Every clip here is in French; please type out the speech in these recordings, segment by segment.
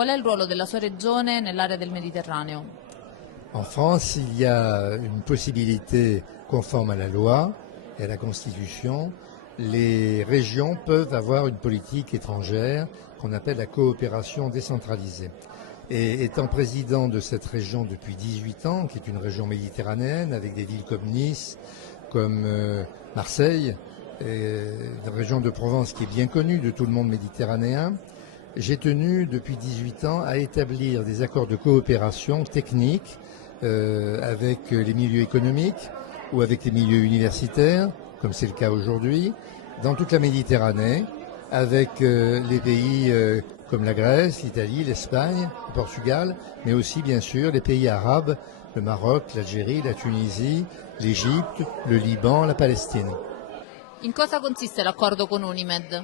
qual è il ruolo della sua regione nell'area del Mediterraneo? En France, il y a une possibilité conforme à la loi et à la Constitution. Les régions peuvent avoir une politique étrangère qu'on appelle la coopération décentralisée. Et étant président de cette région depuis 18 ans, qui est une région méditerranéenne avec des villes comme Nice, comme Marseille, une région de Provence qui est bien connue de tout le monde méditerranéen, j'ai tenu depuis 18 ans à établir des accords de coopération technique avec les milieux économiques ou avec les milieux universitaires, comme c'est le cas aujourd'hui, dans toute la Méditerranée, avec les pays comme la Grèce, l'Italie, l'Espagne, le Portugal, mais aussi bien sûr les pays arabes, le Maroc, l'Algérie, la Tunisie, l'Égypte, le Liban, la Palestine. In cosa consiste l'accordo con Unimed?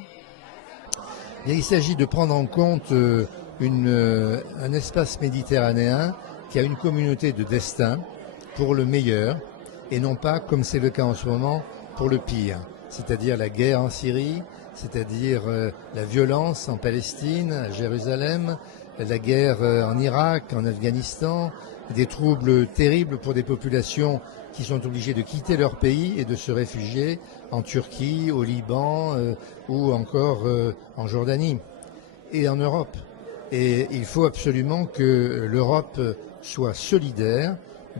Il s'agit de prendre en compte un espace méditerranéen qui a une communauté de destin pour le meilleur et non pas, comme c'est le cas en ce moment, pour le pire, c'est-à-dire la guerre en Syrie, c'est-à-dire la violence en Palestine, à Jérusalem, la guerre en Irak, en Afghanistan, des troubles terribles pour des populations qui sont obligées de quitter leur pays et de se réfugier en Turquie, au Liban ou encore en Jordanie et en Europe. Et il faut absolument que l'Europe soit solidaire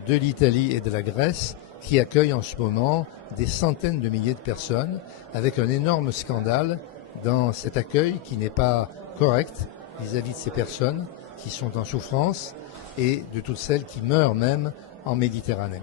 de l'Italie et de la Grèce qui accueillent en ce moment des centaines de milliers de personnes avec un énorme scandale dans cet accueil qui n'est pas correct vis-à-vis de ces personnes qui sont en souffrance et de toutes celles qui meurent même en Méditerranée.